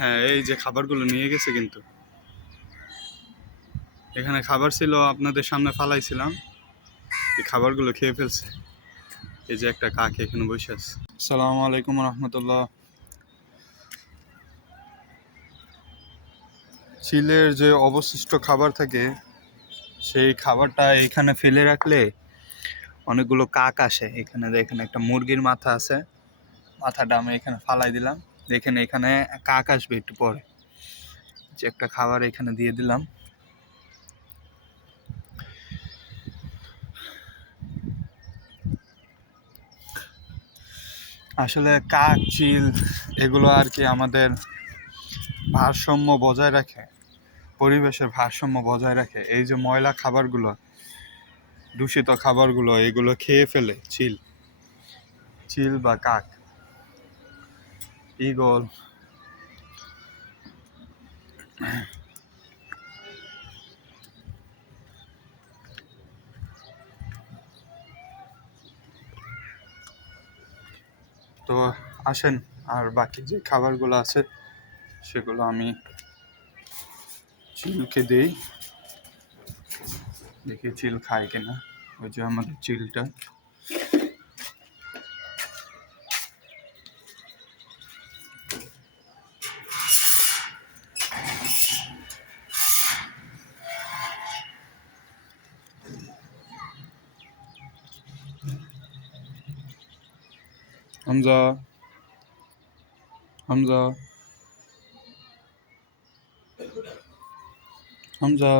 হ্যাঁ, এই যে খাবারগুলো নিয়ে গেছে কিন্তু। এখানে খাবার ছিল, আপনাদের সামনে ফালাইছিলাম, এই খাবারগুলো খেয়ে ফেলছে। এই যে একটা কাক এখানে বসে আছে। আসসালামু আলাইকুম রহমতুল্লাহ। চিলের যে অবশিষ্ট খাবার থাকে সেই খাবারটা এখানে ফেলে রাখলে অনেকগুলো কাক আসে। এখানে দেখেন একটা মুরগির মাথা আছে, মাথাটা আমি এখানে ফালাই দিলাম। দেখেন এখানে কাক আসবে একটু পরে। যে একটা খাবার এখানে দিয়ে দিলাম। আসলে কাক, চিল এগুলো আর কি আমাদের ভারসাম্য বজায় রাখে, পরিবেশের ভারসাম্য বজায় রাখে। এই যে ময়লা খাবারগুলো, দূষিত খাবারগুলো, এগুলো খেয়ে ফেলে চিল, চিল বা কাক, ঈগল। তো আসেন, আর বাকি যে খাবারগুলো আছে সেগুলো আমি চিলকে দেই, দেখি চিল খায় কিনা। ওই যে আমাদের চিলটা। হামজা, হামজা, হামজা।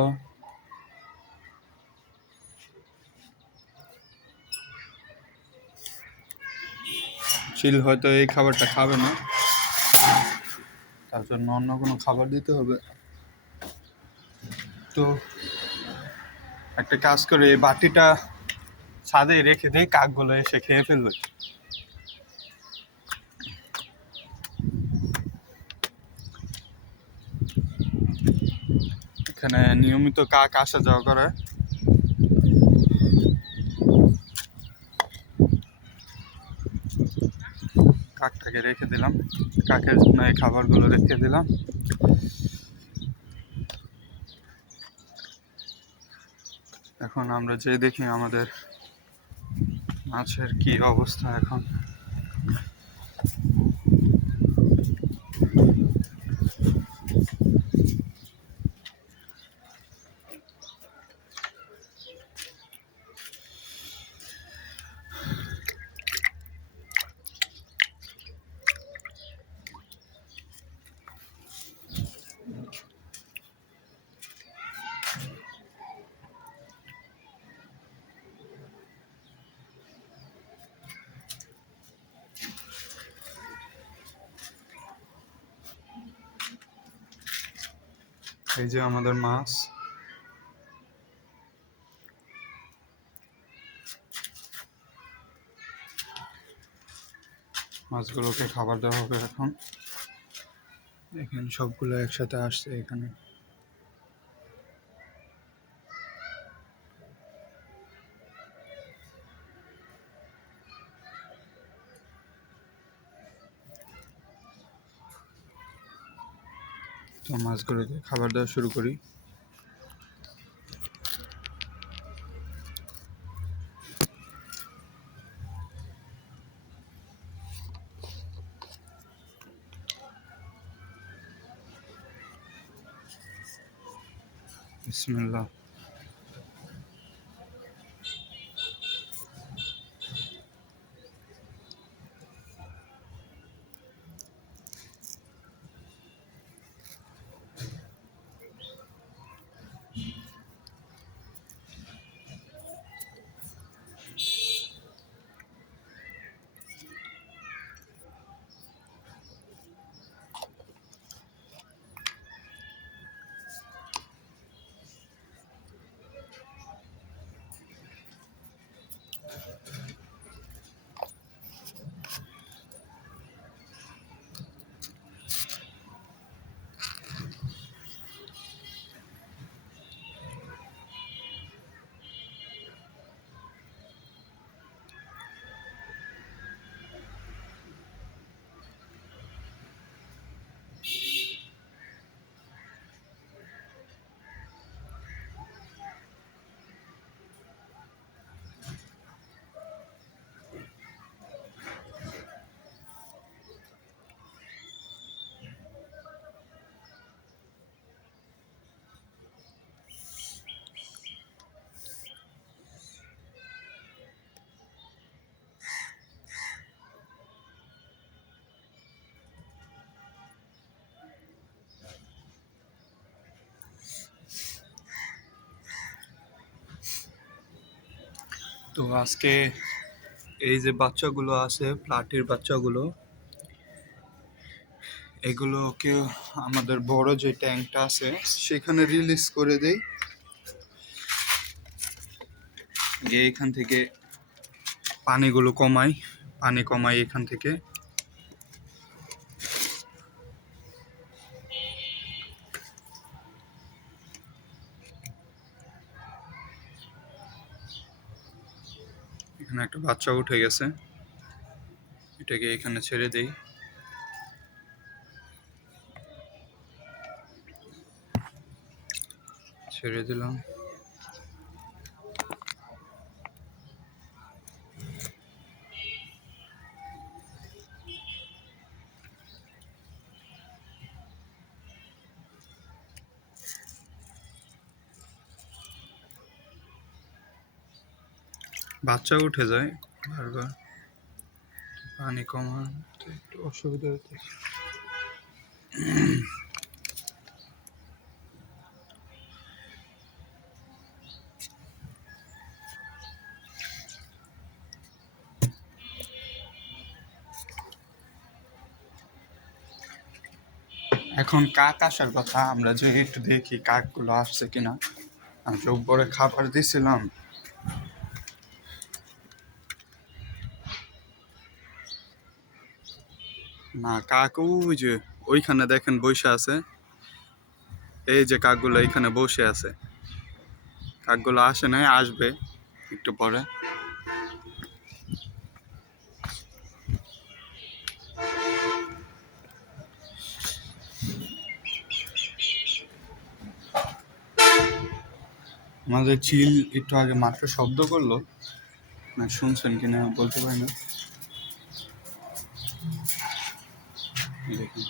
চিল হয়তো এই খাবারটা খাবে না, তার জন্য অন্য কোনো খাবার দিতে হবে। তো একটা কাজ করে এই বাটিটা ছাদে রেখে দিই, কাকগুলো এসে খেয়ে ফেলবে। এখানে নিয়মিত কাক আসা যাওয়া করে। কাকটাকে রেখে দিলাম, কাকের জন্য এই খাবারগুলো রেখে দিলাম। এখন আমরা যে দেখি আমাদের মাছের কি অবস্থা এখন। এই যে আমাদের মাছ, মাছগুলোকে খাবার দেওয়া হবে এখন। এখানে সবগুলো একসাথে আসছে এখানে। তো মাছগুলোকে খাবার দেওয়া শুরু করি। বিসমিল্লাহ। তো আজকে এই যে বাচ্চাগুলো আছে, প্লাটির বাচ্চাগুলো, এগুলোকে আমাদের বড় যে ট্যাঙ্কটা আছে সেখানে রিলিজ করে দেই, গিয়ে এখান থেকে পানিগুলো কমাই, পানি কমাই এখান থেকে। এখানে একটা বাচ্চা উঠে গেছে, এটাকে এখানে ছেড়ে দেই। ছেড়ে দিলাম। বাচ্চা উঠে যায় বারবার, পানি কমাতে একটু অসুবিধা হচ্ছে। এখন কাক আসার কথা, আমরা যে একটু দেখি কাকগুলো আসছে কিনা। আমি চোখ ভরে খাবার দিছিলাম, না কাক ওই যে ওইখানে দেখেন বসে আছে। এই যে কাকগুলো এখানে বসে আছে, কাকগুলো আসে নাই, আসবে একটু পরে। আমাদের চিল একটু আগে মাত্র শব্দ করলো, না শুনছেন কিনা বলতে পারি না। দেখুন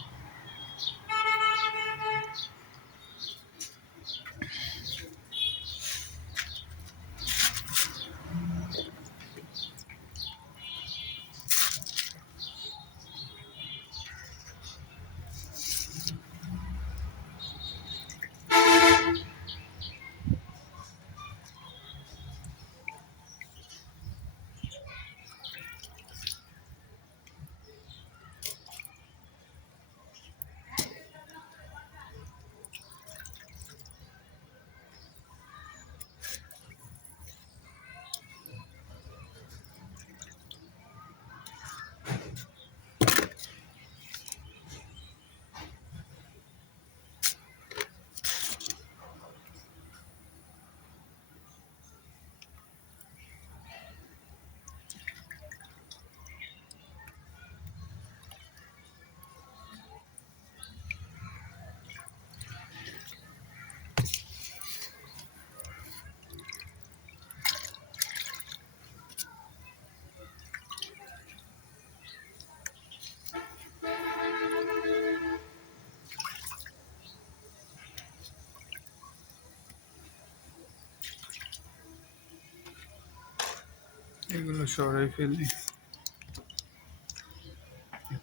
এগুলো সরাই ফেলি,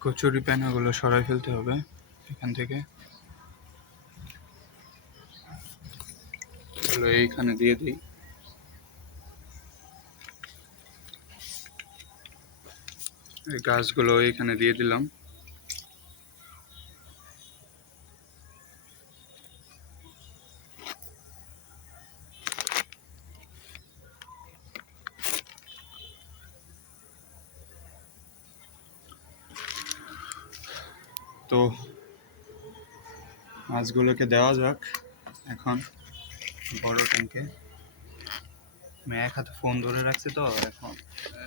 কচুরি প্যানাগুলো সরাই ফেলতে হবে এখান থেকে। এগুলো এইখানে দিয়ে দিই। এই গাছগুলো এইখানে দিয়ে দিলাম। তো মাছগুলোকে দেওয়া যাক এখন বড় ট্যাঙ্কে। আমি এক হাতে ফোন ধরে রাখছি তো এখন।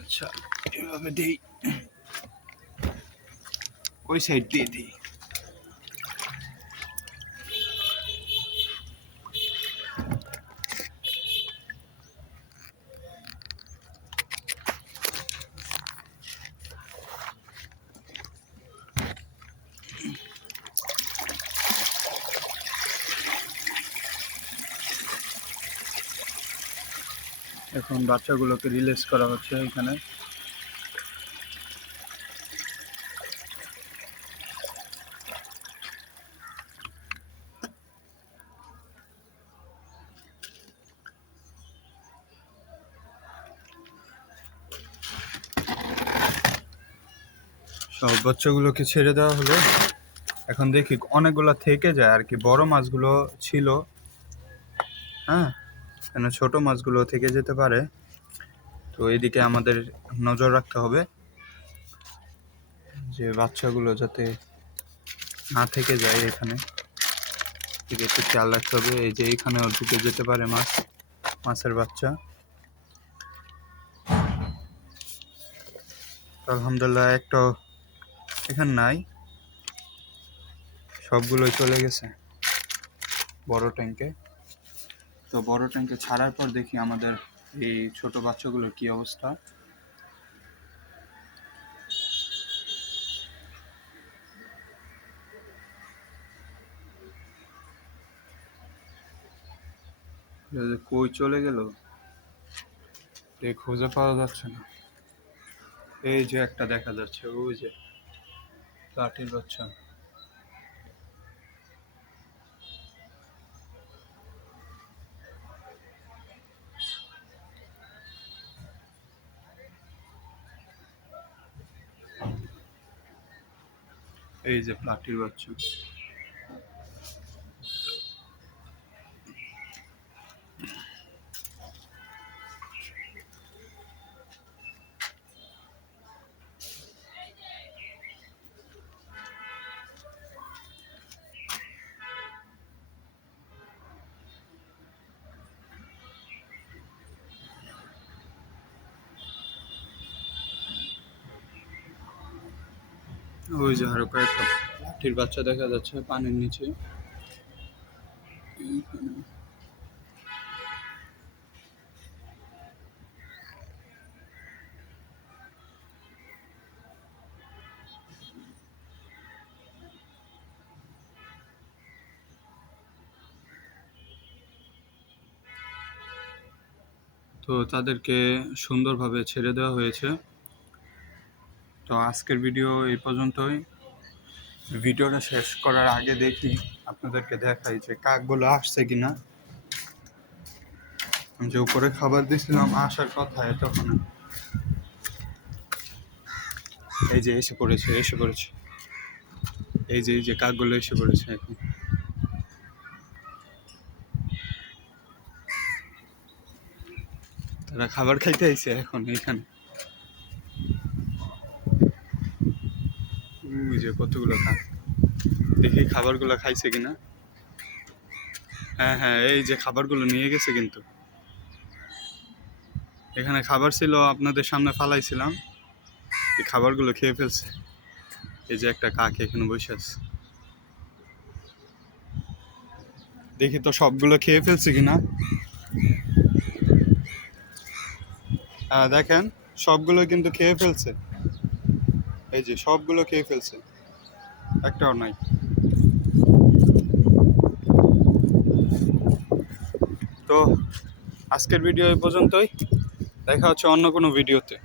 আচ্ছা এভাবে দিই, ওই সাইড দিয়ে দিই। এখন বাচ্চাগুলোকে রিলিজ করা হচ্ছে এখানে। তো বাচ্চাগুলোকে ছেড়ে দেওয়া হলো। এখন দেখি অনেকগুলো থেকে যায় আর কি, বড় মাছগুলো ছিল, হ্যাঁ, কেন ছোট মাছগুলো থেকে যেতে পারে। তো এদিকে আমাদের নজর রাখতে হবে যে বাচ্চাগুলো যাতে না থেকে যায় এখানে, এদিকে একটু খেয়াল রাখতে হবে। এই যে এখানেও ঢুকে যেতে পারে মাছের বাচ্চা। আলহামদুলিল্লাহ একটা এখানে নাই, সবগুলোই চলে গেছে বড় ট্যাঙ্কে। তো বড় ট্যাঙ্কে ছাড়ার পর দেখি আমাদের এই ছোট বাচ্চাগুলোর কি অবস্থা। কই চলে গেল খুঁজে পাওয়া যাচ্ছে না। এই যে একটা দেখা যাচ্ছে, ওই যে লাঠির বাচ্চা। এই যে লাঠির বাচ্চা। ওই যে আরো কয়েকটা লাঠির বাচ্চা দেখা যাচ্ছে পানির নিচে। তো তাদেরকে সুন্দরভাবে ছেড়ে দেওয়া হয়েছে। তো আজকের ভিডিও এই পর্যন্তই। ভিডিওটা শেষ করার আগে দেখি আপনাদেরকে দেখাই যে কাকগুলো আসছে কিনা। আমি যে উপরে খাবার দিয়েছিলাম আসার কথা, তখন এই যে এসে পড়েছে। এই যে কাকগুলো এসে পড়েছে এখন। তারা খাবার খাইতে আইছে এখন এখানে। ওই যে কতগুলো কাক, দেখি খাবারগুলো খাইছে কিনা। হ্যাঁ হ্যাঁ, এই যে খাবারগুলো নিয়ে গেছে কিন্তু। এখানে খাবার ছিল, আপনাদের সামনে ফালাইছিলাম, এই খাবারগুলো খেয়ে ফেলছে। এই যে একটা কাক এখানে বসে আছে, দেখি তো সবগুলো খেয়ে ফেলছে কিনা। হ্যাঁ দেখেন, সবগুলো কিন্তু খেয়ে ফেলছে। এই যে সবগুলো খেয়ে ফেলছে, একটাও নাই। তো আজকের ভিডিও এই পর্যন্তই, দেখা হচ্ছে অন্য কোনো ভিডিওতে।